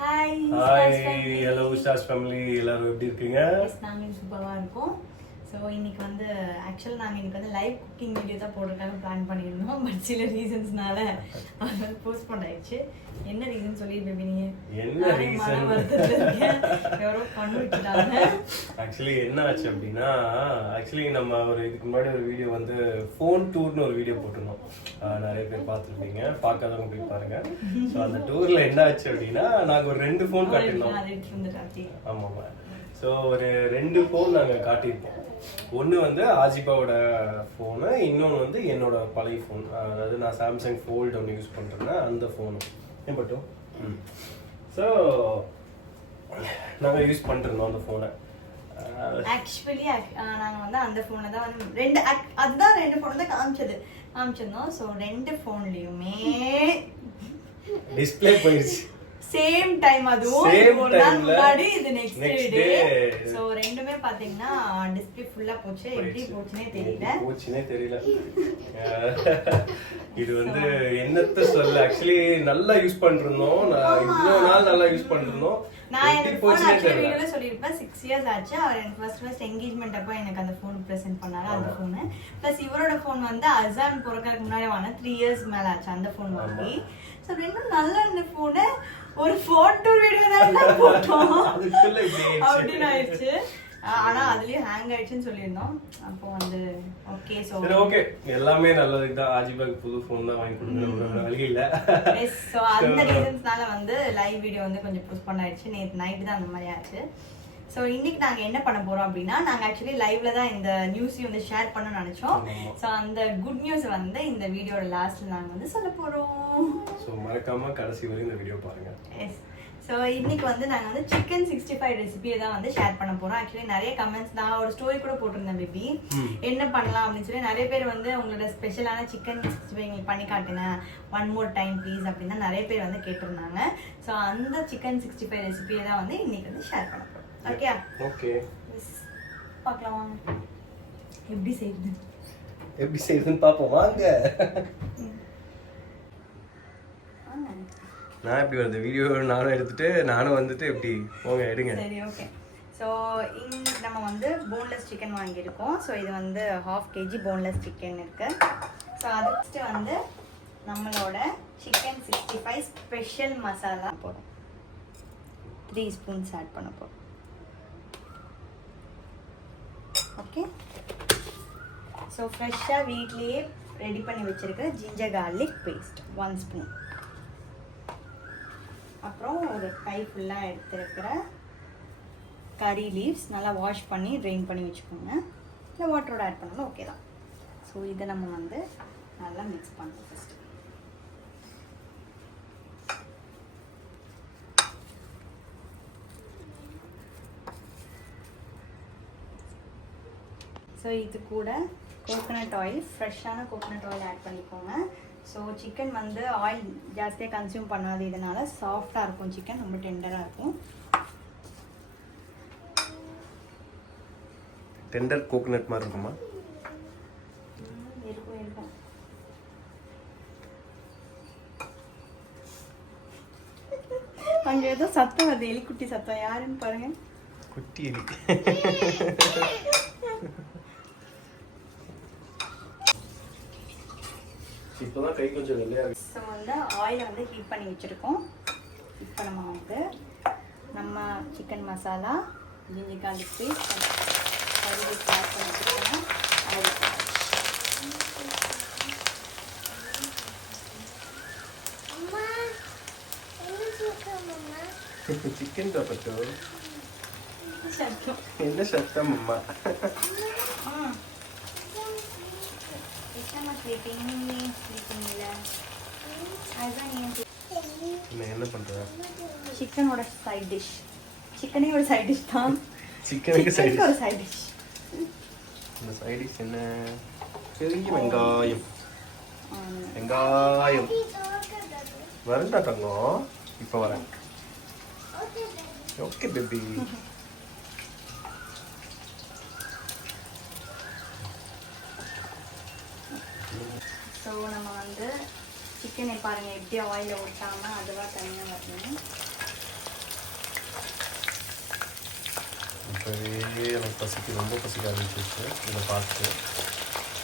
Hi, hello Stars family. எல்லாரும் எப்படி இருக்கீங்க? எஸ் நாங்க சூப்பரா இருக்கோம். ஸோ இன்னைக்கு வந்து ஆக்சுவலாக நாங்கள் இன்னைக்கு வந்து லைவ் குக்கிங் வீடியோ தான் போடுறதுக்காக பிளான் பண்ணியிருந்தோம். பட் சில ரீசன்ஸ்னால அது வந்து போஸ்ட்போன் ஆயிடுச்சு. என்ன ரீசன் சொல்லி பேபிங்க? என்ன ரீசன்? யாரோ பண்ணு வச்சுட்டாங்க. ஆக்சுவலி என்ன ஆச்சு அப்படின்னா நம்ம ஒரு இதுக்கு முன்னாடி ஒரு வீடியோ வந்து ஃபோன் டூர்னு ஒரு வீடியோ போட்டிருந்தோம். நிறைய பேர் பார்த்துருப்பீங்க, பார்க்காதவங்க போய் பாருங்க. ஸோ அந்த டூர்ல என்ன ஆச்சு அப்படின்னா நாங்கள் ஒரு 2 ஃபோன் காட்டியிருந்தோம். ஆமாம், ஸோ ஒரு 2 ஃபோன் நாங்கள் காட்டியிருப்போம். ஒன்று வந்து ஆஜிபாவோட ஃபோனு, இன்னொன்று வந்து என்னோட பழைய ஃபோன். அதாவது நான் சாம்சங் ஃபோல்டு ஒன்று யூஸ் பண்ணுறேன்னா அந்த ஃபோனு ஏன்பட்டும். ஸோ நாங்கள் யூஸ் பண்ணிருந்தோம் அந்த ஃபோனை. ஆக்சுவலி நாங்கள் வந்து அந்த ஃபோனை தான் வந்து அதுதான் 2 ஃபோனை தான் காமிச்சிருந்தோம். ஸோ 2 ஃபோன்லையுமே டிஸ்பிளே போயிடுச்சு. சேம் டைம், அதுவும் ஒரு நாள் முன்னாடி, இது நெக்ஸ்ட் டே. சோ ரெண்டுமே பாத்தீங்கன்னா டிஸ்ப்ளே ஃபுல்லா போச்சு. எப்படி போச்சுனே தெரியல. இது வந்து என்னத்த சொல்ல, ஆக்சுவலி நல்லா யூஸ் பண்ணிருந்தோம். இவ்வளவு நாள் நல்லா யூஸ் பண்ணிருந்தோம். நான் எனக்கு ஃபோன் ஆக்சுவலி வீடியோல சொல்லிருப்பேன் 6 இயர்ஸ் ஆச்சு. அவர் எனக்கு ஃபர்ஸ்ட் என்கேஜ்மெண்ட் அப்போ எனக்கு அந்த ஃபோன் பிரசன்ட் பண்ணாரு. அந்த ஃபோன் பிளஸ் இவரோட ஃபோன் வந்து அசான் பிறக்கறதுக்கு முன்னாடி வாங்கின 3 இயர்ஸ் மேல ஆச்சு அந்த ஃபோன் வாங்கி. ஸோ ரெண்டும் நல்லா இருந்த ஃபோனு ஒரு போட்டோ வீடியோ தான் போட்டோம் அப்படின்னு ஆயிடுச்சு. ஆனா அதுலயும் ஹேங் ஆயிடுச்சுன்னு சொல்லியிருந்தோம். அப்போ வந்து ஓகே. சோ ஓகே, எல்லாமே நல்லதுக்கு தான். ஆஜிபாக்கு புது ஃபோன் தான் வாங்கி கொடுக்கணும், வழி இல்ல. சோ அந்த ரீசன்ஸ்னால வந்து லைவ் வீடியோ வந்து கொஞ்சம் போஸ்ட்போன் ஆயிடுச்சு. நேற்று நைட் தான் அந்த மாதிரி ஆச்சு. ஸோ இன்னைக்கு நாங்கள் என்ன பண்ண போறோம் அப்படின்னா, நாங்கள் ஆக்சுவலி லைவ்ல தான் இந்த நியூஸையும் வந்து ஷேர் பண்ண நினைச்சோம். ஸோ அந்த குட் நியூஸ் வந்து இந்த வீடியோட லாஸ்ட்ல நாங்கள் வந்து சொல்ல போறோம். ஸோ மறக்காம கடைசி வரை இந்த வீடியோ பாருங்க. எஸ். ஸோ இன்னைக்கு வந்து நாங்கள் வந்து சிக்கன் 65 ரெசிபியை தான் வந்து ஷேர் பண்ண போறோம். ஆக்சுவலி நிறைய கமெண்ட்ஸ், நான் ஒரு ஸ்டோரி கூட போட்டிருந்தேன் பேபி, என்ன பண்ணலாம் அப்படின்னு சொல்லி. நிறைய பேர் வந்து உங்களோட ஸ்பெஷலான சிக்கன் 65 எங்களுக்கு பண்ணி காட்டுங்க, 1 more time ப்ளீஸ் அப்படின்னு நிறைய பேர் வந்து கேட்டிருந்தாங்க. ஸோ அந்த சிக்கன் 65 ரெசிபியை தான் வந்து இன்னைக்கு வந்து ஷேர் பண்ண போறோம். ஓகே ஓகே, பார்க்கலாம் வாங்க எப்படி செய்யுதுன்னு பார்ப்போம் வாங்க. நான் எப்படி வருது வீடியோ நானும் எடுத்துட்டு நானும் வந்துட்டு எப்படி போங்க எடுங்க. சரி ஓகே. ஸோ இன்னைக்கு நம்ம வந்து போன்லெஸ் சிக்கன் வாங்கியிருக்கோம். ஸோ இது வந்து 1/2 kg போன்லெஸ் சிக்கன் இருக்கு. ஸோ அதுக்கு வந்து நம்மளோட சிக்கன் 65 ஸ்பெஷல் மசாலா போடுறோம். 3 ஸ்பூன்ஸ் ஆட் பண்ண போகிறோம். ஓகே. ஸோ ஃப்ரெஷ்ஷாக வீட்லேயே ரெடி பண்ணி வச்சுருக்க ஜிஞ்சர் கார்லிக் பேஸ்ட் 1 ஸ்பூன். அப்புறம் ஒரு கை ஃபுல்லாக எடுத்துருக்கிற கறி லீவ்ஸ் நல்லா வாஷ் பண்ணி ட்ரெயின் பண்ணி வச்சுக்கோங்க. இல்லை வாட்டரோட ஆட் பண்ணாலும் ஓகே தான். ஸோ இதை நம்ம வந்து நல்லா மிக்ஸ் பண்ணுறோம் ஃபஸ்ட்டு. ஸோ இது கூட கோகோனட் ஆயில், ஃப்ரெஷ்ஷான கோகோனட் ஆயில் ஆட் பண்ணிக்கோங்க. ஸோ சிக்கன் வந்து ஆயில் ஜாஸ்தியாக கன்சியூம் பண்ணாது, இதனால சாஃப்டாக இருக்கும் சிக்கன், ரொம்ப டெண்டராக இருக்கும். டெண்டர் கோகோனட் மாதிரி இருக்குமா? இருக்கும். அங்கே ஏதோ சத்தம் வருது, எலிக்குட்டி சத்தம். யாருன்னு பாருங்க. குட்டி எலி. இப்போதான் கை கொஞ்சம் வெள்ளையா இருக்கு. ஸோ வந்து ஆயிலை வந்து ஹீட் பண்ணி வச்சுருக்கோம். இப்போ நம்ம வந்து நம்ம chicken masala, ginger garlic paste, கறி ஆட் பண்ணி வச்சுருக்கோம். சிக்கன் தப்பட்டோ என்ன சத்தம் அம்மா? என்ன பண்ற? சிக்கனோட சைட் டிஷ். சிக்கனே ஒரு சைட் டிஷ் தான். சிக்கனுக்கு சைடு ஒரு சைட் டிஷ். இந்த சைடு டிஷ் என்ன? பெரிய வெங்காயம். வெங்காயம் வரண்டா தங்கம். இப்போ வரேன். Okay baby. ஸோ நம்ம வந்து சிக்கனை பாருங்கள் எப்படி ஆயிலில் ஒட்டாமல் அதுவாக தனியாக வரணும். இப்போவே எனக்கு ரொம்ப பசிக்க ஆரம்பிச்சிருச்சு இதை பார்த்துட்டு.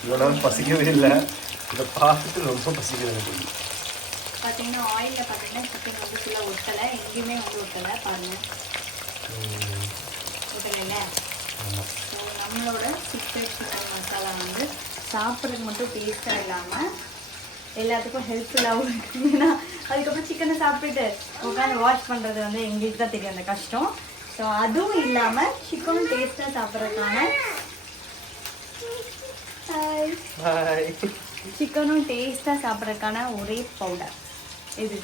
இவ்வளோ பசிக்கவே இல்லை, இதை பார்த்துட்டு ரொம்ப பசிக்குது எனக்கு. பார்த்தீங்கன்னா ஆயிலில் பார்த்தீங்கன்னா சிக்கன் வந்து ஃபுல்லாக ஒட்டலை, எங்கேயுமே வந்து ஒட்டலை பாருங்கள். ஒட்டலை. ஸோ நம்மளோட சிக்கன் மசாலா வந்து சாப்பிட்றதுக்கு மட்டும் டேஸ்ட்டாக இல்லாமல் எல்லாத்துக்கும் ஹெல்ப்ஃபுல்லாகவும் இருக்குது. ஏன்னா அதுக்கப்புறம் சிக்கனை சாப்பிட்டுட்டு உட்காந்து வாஷ் பண்ணுறது வந்து எங்களுக்கு தான் தெரியும் அந்த கஷ்டம். ஸோ அதுவும் இல்லாமல் சிக்கனும் டேஸ்ட்டாக சாப்பிட்றதுக்கான சிக்கனும் டேஸ்ட்டாக சாப்பிட்றதுக்கான ஒரே பவுடர் இது.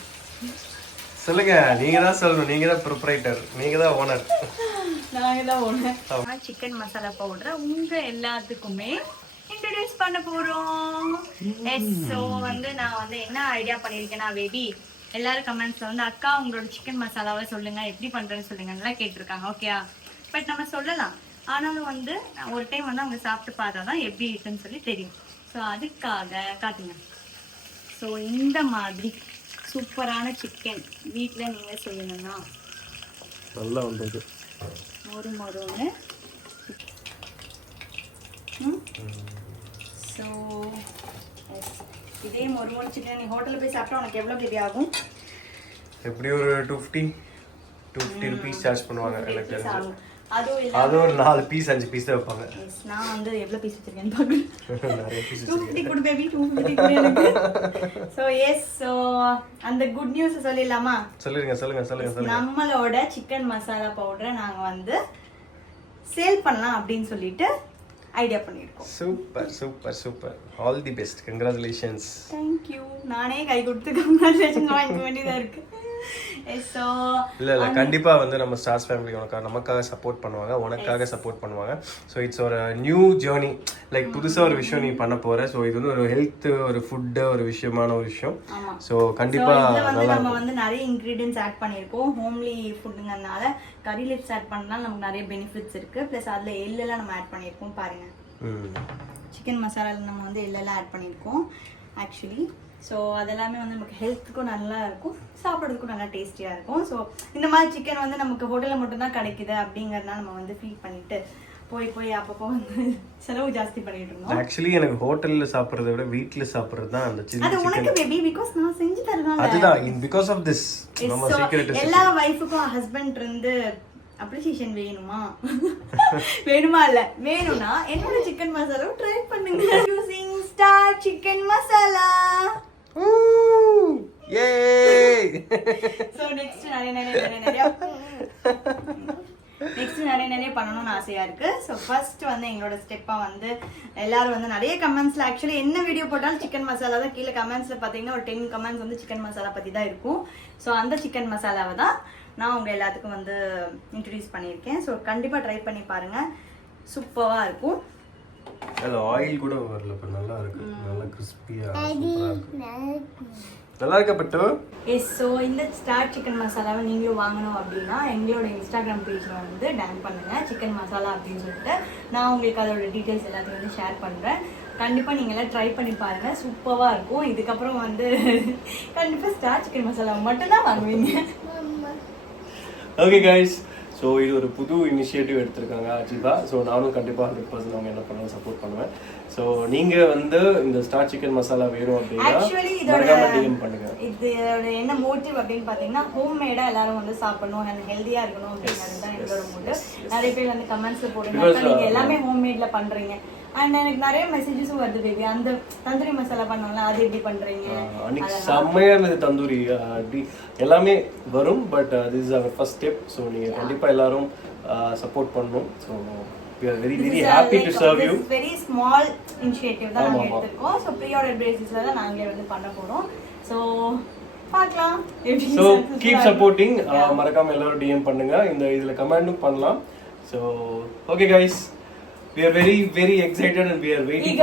சொல்லுங்க, நீங்க தான் சொல்லணும், நீங்க தான் ப்ரொப்ரைட்டர், நீங்க தான் ஓனர். நாங்கள் தான் ஓனர். சிக்கன் மசாலா பவுடரை உங்கள் எல்லாத்துக்குமே இன்ட்ரடியூஸ் பண்ண போகிறோம். ஸோ வந்து நான் வந்து என்ன ஐடியா பண்ணியிருக்கேன்னா, பேபி எல்லாரும் கமெண்ட்ஸில் வந்து அக்கா உங்களோட சிக்கன் மசாலாவை சொல்லுங்கள், எப்படி பண்ணுறேன்னு சொல்லுங்கன்னு கேட்டிருக்காங்க. ஓகே, பட் நம்ம சொல்லலாம், ஆனாலும் வந்து ஒரு டைம் வந்து அவங்க சாப்பிட்டு பார்த்தா தான் எப்படி இருக்குன்னு சொல்லி தெரியும். ஸோ அதுக்காக காட்டுங்க. ஸோ இந்த மாதிரி சூப்பரான சிக்கன் வீட்டில் நீங்கள் செய்யணும்னா நல்லா வந்தது மொறுன்னு. ஸோ இதே மொறு சிக்கன் நீ ஹோட்டலில் போய் சாப்பிட்டா உனக்கு எவ்வளோ பேபி ஆகும்? எப்படி ஒரு 250 ருபீஸ் சார்ஜ் பண்ணுவாங்க எனக்கு தெரிஞ்சு. அது ஒரு 4 பீஸ் 5 பீஸ் தான் வைப்பாங்க. நான் வந்து எவ்வளோ பீஸ் வச்சிருக்கேன்னு பார்க்கணும். நிறைய பீஸ் 250 கொடு பேபி, 250 கொடு எனக்கு. ஸோ ஸோ அந்த குட் நியூஸ் சொல்லிடலாமா? சொல்லுங்க. நம்மளோட சிக்கன் மசாலா பவுடரை நாங்கள் வந்து சேல் பண்ணலாம் அப்படின்னு சொல்லிட்டு ஐடியா பண்ணியிருக்கோம். Super. All the best. Congratulations. Thank you. நானே கை கொடுத்து கங்க்ராச்சுலேஷன் வாங்கிக்க வேண்டியதாக இருக்கு. ஸோ இல்லை கண்டிப்பா வந்து நம்ம ஸ்டார்ஸ் ஃபேமிலி நமக்காக சப்போர்ட் பண்ணுவாங்க, உனக்காக சப்போர்ட் பண்ணுவாங்க. ஸோ இட்ஸ் ஒரு நியூ ஜேர்னி, லைக் புதுசாக ஒரு விஷயம் நீ பண்ண போற. ஸோ இது வந்து ஒரு ஹெல்த், ஒரு ஃபுட்டு, ஒரு விஷயமான ஒரு விஷயம். ஸோ கண்டிப்பா நம்ம வந்து நிறைய இன்கிரீடியன்ஸ் ஆட் பண்ணியிருக்கோம். ஹோம்லி ஃபுட்டுங்கிறதுனால கறி லிப்ஸ் ஆட் பண்ணால் நமக்கு நிறைய பெனிஃபிட்ஸ் இருக்கு. ப்ளஸ் அதில் எள்ளெல்லாம் நம்ம ஆட் பண்ணியிருக்கோம். பாருங்க, சிக்கன் மசாலாவில் நம்ம வந்து எள்ளெல்லாம் ஆட் பண்ணியிருக்கோம் ஆக்சுவலி. ஸோ அதெல்லாமே வந்து நமக்கு ஹெல்த்துக்கும் நல்லா இருக்கும், சாப்பிட்றதுக்கும் நல்லா டேஸ்டியாக இருக்கும். ஸோ இந்த மாதிரி சிக்கன் வந்து நமக்கு ஹோட்டலில் மட்டும்தான் கிடைக்குது அப்படிங்கிறதுனால நம்ம வந்து ஃபீல் பண்ணிட்டு போய் அப்பப்போ வந்து செலவு ஜாஸ்தி பண்ணிட்டு இருந்தோம். ஆக்சுவலி எனக்கு ஹோட்டல்ல சாப்பிட்றத விட வீட்ல சாப்பிட்றது தான் அந்த சில்லி அது உனக்கு சிக்கன். பேபி பிகாஸ் நான் செஞ்சு தரனால. அதுதான் பிகாஸ் ஆஃப் திஸ் நம்ம சீக்ரெட். எல்லா வைஃபுக்கும் ஹஸ்பண்ட் இருந்து அப்ரிசியேஷன் வேணுமா இல்ல வேணும்னா என்னோட சிக்கன் மசாலாவை ட்ரை பண்ணுங்க. Using star chicken masala. So next நிறைய பண்ணணும்னு ஆசையா இருக்கு. ஸோ ஃபர்ஸ்ட் வந்து எங்களோட ஸ்டெப்பா வந்து எல்லாரும் வந்து நிறைய கமெண்ட்ஸ்ல ஆக்சுவலி என்ன வீடியோ போட்டாலும் சிக்கன் மசாலா தான் கீழே கமெண்ட்ஸ்ல பாத்தீங்கன்னா ஒரு 10 கமெண்ட்ஸ் வந்து சிக்கன் மசாலா பத்தி தான் இருக்கும். ஸோ அந்த சிக்கன் மசாலாவை தான் நான் உங்க எல்லாத்துக்கும் வந்து இன்ட்ரடியூஸ் பண்ணியிருக்கேன். ஸோ கண்டிப்பா ட்ரை பண்ணி பாருங்க, சூப்பரா இருக்கும். அது ஆயில் கூட வரல, இப்ப நல்லா இருக்கு, நல்லா கிறிஸ்பியா நல்லா இருக்க பட்டு. எஸ், ஸோ இந்த ஸ்டார் சிக்கன் மசாலாவை நீங்களும் வாங்கணும் அப்படின்னா எங்களோட இன்ஸ்டாகிராம் பேஜில் வந்து டேன் பண்ணுங்க சிக்கன் மசாலா அப்படின்னு சொல்லிட்டு. நான் உங்களுக்கு அதோட டீட்டெயில்ஸ் எல்லாத்தையும் வந்து ஷேர் பண்ணுறேன். கண்டிப்பாக நீங்கள் எல்லாம் ட்ரை பண்ணி பாருங்கள், சூப்பராக இருக்கும். இதுக்கப்புறம் வந்து கண்டிப்பாக ஸ்டார் சிக்கன் மசாலா மட்டும்தான் வாங்குவீங்க. ஓகே கைஸ், ஸோ இது ஒரு புது இனிஷியேட்டிவ் எடுத்திருக்காங்க அஜிதா. ஸோ நானும் கண்டிப்பாக 100% அவங்க என்ன பண்ணுவேன் சப்போர்ட் பண்ணுவேன். ஸோ நீங்கள் வந்து இந்த ஸ்டார் சிக்கன் மசாலா வேணும் அப்படின்னா DM பண்ணுங்க. இதோட என்ன மோட்டிவ் அப்படின்னு பார்த்தீங்கன்னா ஹோம்மேடாக எல்லாரும் வந்து சாப்பிடணும், எனக்கு ஹெல்த்தியாக இருக்கணும் அப்படிங்கிறது தான் எங்களோட மோட்டிவ். நிறைய பேர் வந்து கமெண்ட்ஸில் போடுங்க, நீங்கள் எல்லாமே ஹோம்மேடில் பண்ணுறீங்க. அண்ட் எனக்கு நிறைய மெசேஜஸும் வருது பேபி, அந்த தந்தூரி மசாலா பண்ணோம்ல அது எப்படி பண்றீங்க? அன்னைக்கு செம்மையான தந்தூரி அப்படி எல்லாமே வரும். But this is our first step. So நீங்கள் கண்டிப்பாக எல்லாரும் சப்போர்ட் பண்ணணும். So we are very very happy to serve you. Very small initiative தான் நாங்க எடுத்துக்கோம். ஸோ ப்ரீ ஆர்டர் பேசிஸ்ல தான் நாங்களே வந்து பண்ண போறோம். ஸோ பார்க்கலாம். So keep supporting. மறக்காம எல்லாரும் DM பண்ணுங்க, இந்த இதுல கமெண்டும் பண்ணலாம். So okay guys, we are very very excited and we are waiting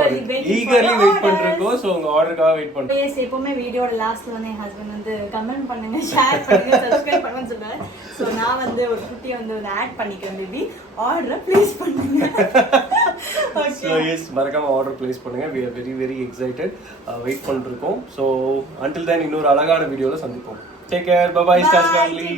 eagerly wait பண்றோம். சோ உங்க ஆர்டர்க்காக வெயிட் பண்றோம். பேஸ் எப்பவுமே வீடியோட லாஸ்ட்ல வந்து என் ஹஸ்பண்ட் வந்து கமெண்ட் பண்ணுங்க, ஷேர் பண்ணுங்க, சப்ஸ்கிரைப் பண்ணுங்க சொல்றாரு. சோ நான் வந்து ஒரு குட்டி வந்து ஆட் பண்ணிக்கிறேன் பேபி, ஆர்டர் ப்ளேஸ் பண்ணுங்க. ஓகே சோ எஸ், மறக்காம ஆர்டர் ப்ளேஸ் பண்ணுங்க. we are very very excited, wait பண்றோம். சோ until then இன்னொரு அழகான வீடியோல சந்திப்போம். Take care, bye bye stars family.